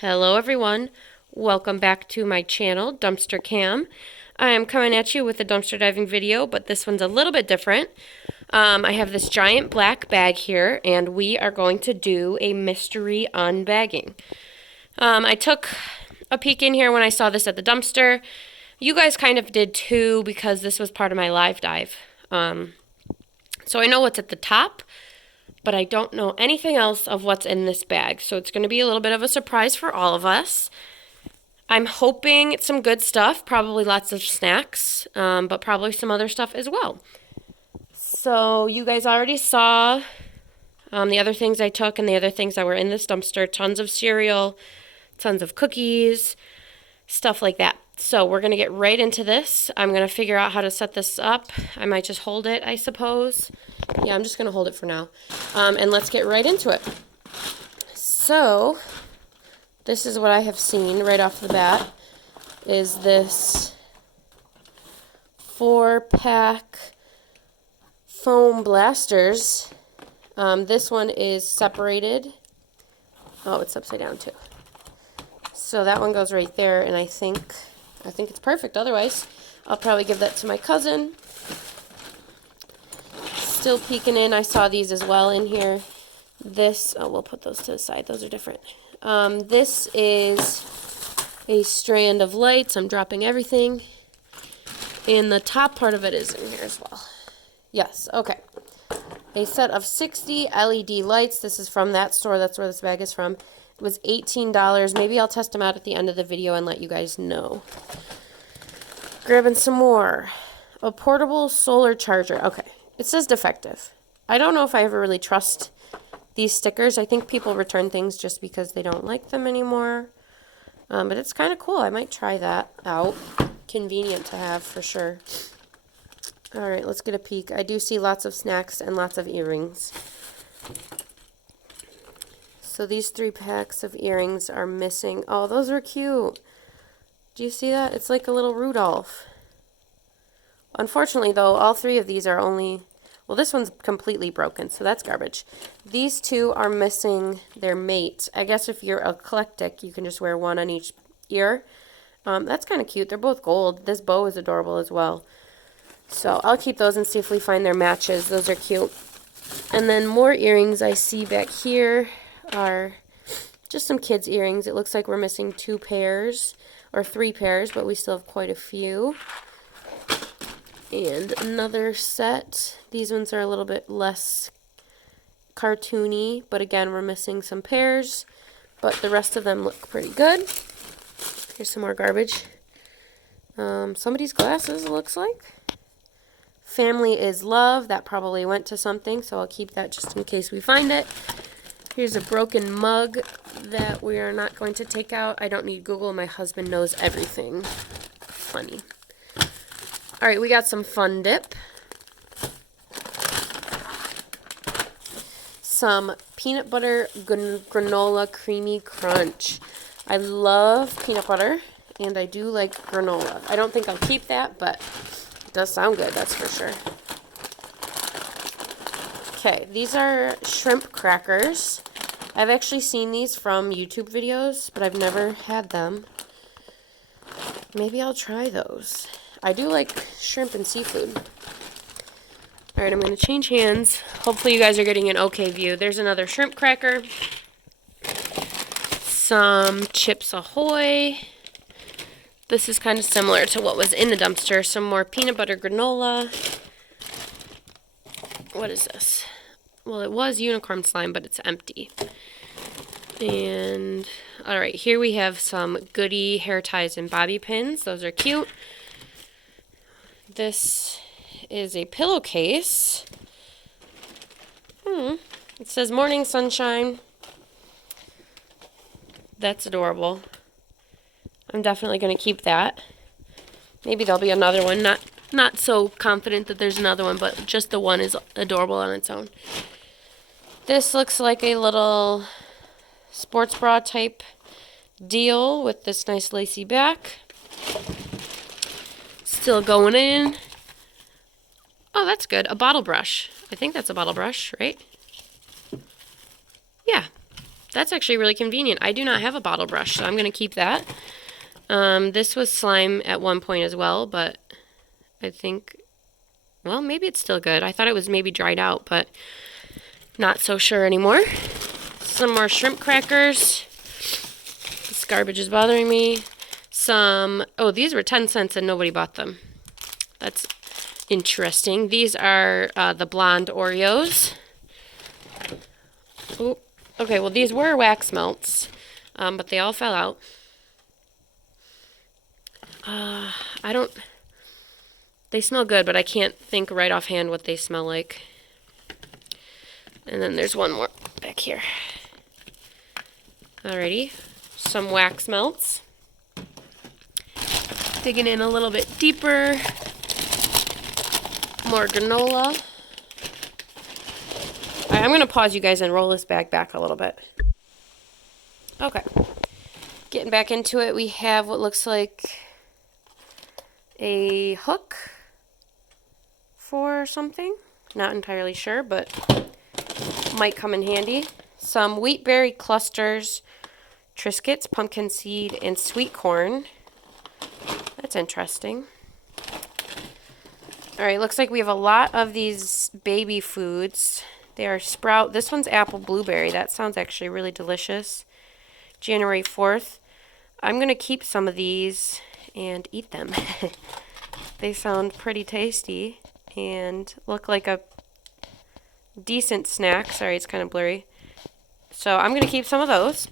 Hello everyone, welcome back to my channel, Dumpster Cam. I am coming at you with a dumpster diving video, but this one's a little bit different. I have this giant black bag here, and we are going to do a mystery unbagging. I took a peek in here when I saw this at the dumpster. You guys kind of did too, because this was part of my live dive. So I know what's at the top, but I don't know anything else of what's in this bag. So it's going to be a little bit of a surprise for all of us. I'm hoping it's some good stuff, probably lots of snacks, but probably some other stuff as well. So you guys already saw the other things I took and the other things that were in this dumpster. Tons of cereal, tons of cookies, stuff like that. So we're going to get right into this. I'm going to figure out how to set this up. I might just hold it, I suppose. Yeah, I'm just going to hold it for now. And let's get right into it. So this is what I have seen right off the bat, is this 4-pack foam blasters. This one is separated. Oh, it's upside down too. So that one goes right there, and I think it's perfect. Otherwise, I'll probably give that to my cousin. Still peeking in. I saw these as well in here. We'll put those to the side. Those are different. This is a strand of lights. I'm dropping everything. And the top part of it is in here as well. Yes, okay. A set of 60 LED lights. This is from that store. That's where this bag is from. It was $18. Maybe I'll test them out at the end of the video and let you guys know. Grabbing some more. A portable solar charger. Okay. It says defective. I don't know if I ever really trust these stickers. I think people return things just because they don't like them anymore. But it's kind of cool. I might try that out. Convenient to have for sure. Alright, let's get a peek. I do see lots of snacks and lots of earrings. So these 3 packs of earrings are missing. Oh, those are cute. Do you see that? It's like a little Rudolph. Unfortunately, though, all 3 of these are only... Well, this one's completely broken, so that's garbage. These 2 are missing their mate. I guess if you're eclectic, you can just wear one on each ear. That's kind of cute. They're both gold. This bow is adorable as well. So I'll keep those and see if we find their matches. Those are cute. And then more earrings I see back here are just some kids' earrings. It looks like we're missing 2 pairs or 3 pairs, but we still have quite a few. And another set. These ones are a little bit less cartoony, but again, we're missing some pairs, but the rest of them look pretty good. Here's some more garbage. Somebody's glasses, it looks like. Family is love. That probably went to something, so I'll keep that just in case we find it. Here's a broken mug that we are not going to take out. I don't need Google. My husband knows everything. Funny. All right, we got some Fun Dip. Some peanut butter granola creamy crunch. I love peanut butter, and I do like granola. I don't think I'll keep that, but it does sound good, that's for sure. Okay, these are shrimp crackers. I've actually seen these from YouTube videos, but I've never had them. Maybe I'll try those. I do like shrimp and seafood. Alright, I'm going to change hands. Hopefully you guys are getting an okay view. There's another shrimp cracker. Some Chips Ahoy. This is kind of similar to what was in the dumpster. Some more peanut butter granola. What is this? Well, it was unicorn slime, but it's empty. And, alright, here we have some Goody hair ties and bobby pins. Those are cute. This is a pillowcase. It says Morning Sunshine. That's adorable. I'm definitely going to keep that. Maybe there'll be another one. Not so confident that there's another one, but just the one is adorable on its own. This looks like a little sports bra type deal with this nice lacy back. Still going in. Oh, that's good. A bottle brush. I think that's a bottle brush, right? Yeah, That's actually really convenient. I do not have a bottle brush, so I'm going to keep that. This was slime at one point as well, but I think, well, maybe it's still good. I thought it was maybe dried out, but not so sure anymore. Some more shrimp crackers. This garbage is bothering me. Oh, these were 10 cents and nobody bought them. That's interesting. These are the blonde Oreos. Ooh, okay, well, these were wax melts, but they all fell out. They smell good, but I can't think right offhand what they smell like. And then there's one more back here. Alrighty, some wax melts. Digging in a little bit deeper. More granola. Alright, I'm going to pause you guys and roll this bag back a little bit. Okay. Getting back into it, we have what looks like a hook for something. Not entirely sure, but might come in handy. Some wheat berry clusters, Triscuits, pumpkin seed, and sweet corn. That's interesting. Alright, looks like we have a lot of these baby foods. They are Sprout. This one's apple blueberry. That sounds actually really delicious. January 4th. I'm going to keep some of these and eat them. They sound pretty tasty and look like a decent snack. Sorry, it's kind of blurry. So I'm going to keep some of those.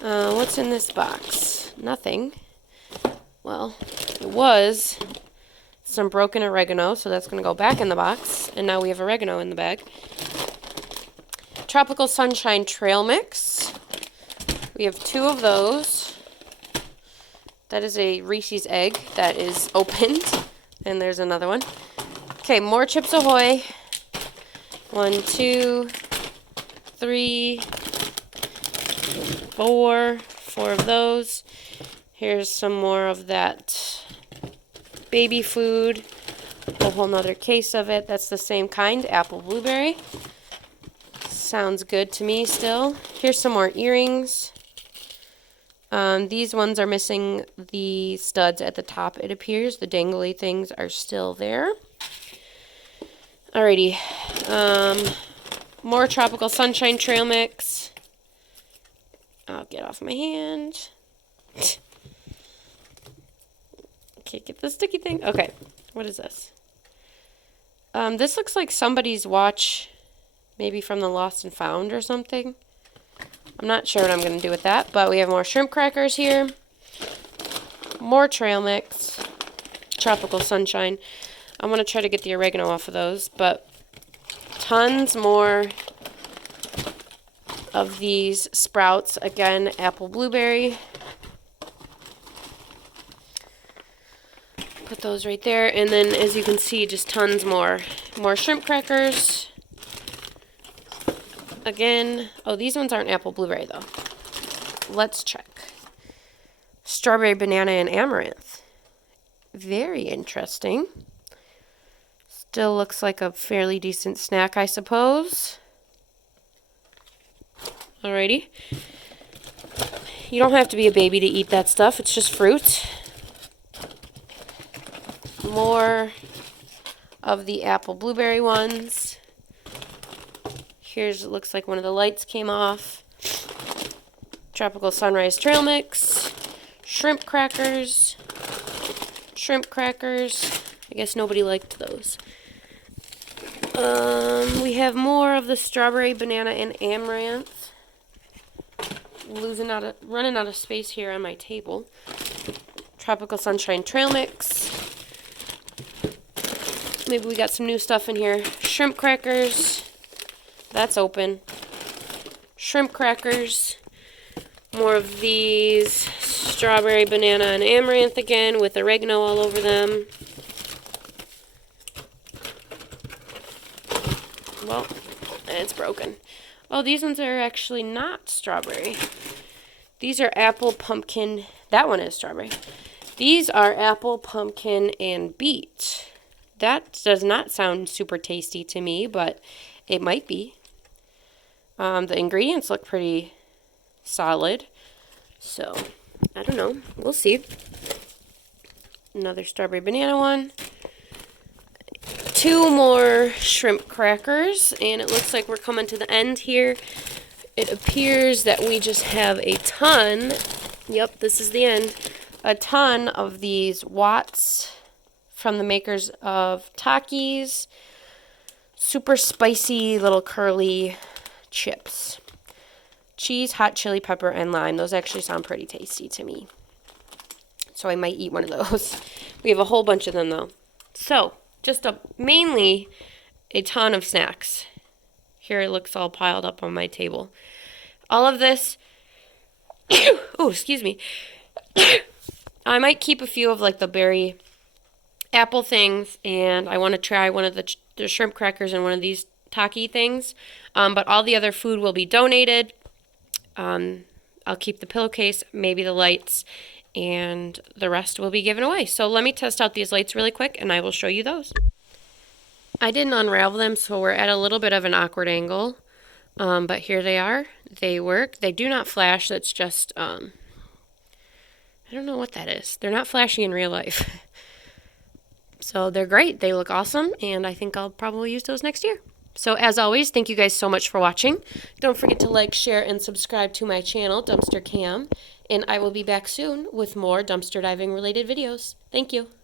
What's in this box? Nothing. Well, it was some broken oregano, so that's going to go back in the box. And now we have oregano in the bag. Tropical Sunshine Trail Mix. We have 2 of those. That is a Reese's egg that is opened. And there's another one. Okay, more Chips Ahoy. 1, 2, 3, 4. 4 of those. Here's some more of that baby food. A whole nother case of it. That's the same kind, apple blueberry. Sounds good to me still. Here's some more earrings. These ones are missing the studs at the top, it appears. The dangly things are still there. Alrighty. More Tropical Sunshine Trail Mix. I'll get off my hand. Can't get the sticky thing. Okay, what is this? This looks like somebody's watch, maybe from the Lost and Found or something. I'm not sure what I'm going to do with that, but we have more shrimp crackers here. More trail mix. Tropical Sunshine. I'm going to try to get the oregano off of those, but tons more of these Sprouts. Again, apple blueberry. Put those right there, and then as you can see, just tons more. More shrimp crackers. Again, oh, these ones aren't apple blueberry though. Let's check. Strawberry, banana, and amaranth. Very interesting. Still looks like a fairly decent snack, I suppose. Alrighty. You don't have to be a baby to eat that stuff. It's just fruit. More of the apple blueberry ones. Here's, it looks like one of the lights came off. Tropical Sunrise Trail Mix. Shrimp crackers. Shrimp crackers. I guess nobody liked those. We have more of the strawberry, banana, and amaranth. Running out of space here on my table. Tropical Sunshine Trail Mix. Maybe we got some new stuff in here. Shrimp crackers. That's open. Shrimp crackers. More of these. Strawberry, banana, and amaranth again with oregano all over them. Well, it's broken. Oh, these ones are actually not strawberry. These are apple, pumpkin. That one is strawberry. These are apple, pumpkin, and beet. That does not sound super tasty to me, but it might be. The ingredients look pretty solid. So, I don't know. We'll see. Another strawberry banana one. 2 more shrimp crackers. And it looks like we're coming to the end here. It appears that we just have a ton. Yep, this is the end. A ton of these Watts from the makers of Takis. Super spicy little curly chips. Cheese, hot chili pepper, and lime. Those actually sound pretty tasty to me. So I might eat one of those. We have a whole bunch of them though. So, just mainly a ton of snacks. Here it looks all piled up on my table. All of this, oh, excuse me. I might keep a few of like the berry apple things, and I want to try one of the shrimp crackers and one of these Taki things. But all the other food will be donated. I'll keep the pillowcase, maybe the lights, and the rest will be given away. So let me test out these lights really quick, and I will show you those. I didn't unravel them, so we're at a little bit of an awkward angle. But here they are. They work. They do not flash. That's just, I don't know what that is. They're not flashing in real life. So they're great. They look awesome, and I think I'll probably use those next year. So as always, thank you guys so much for watching. Don't forget to like, share, and subscribe to my channel, Dumpster Cam. And I will be back soon with more dumpster diving related videos. Thank you.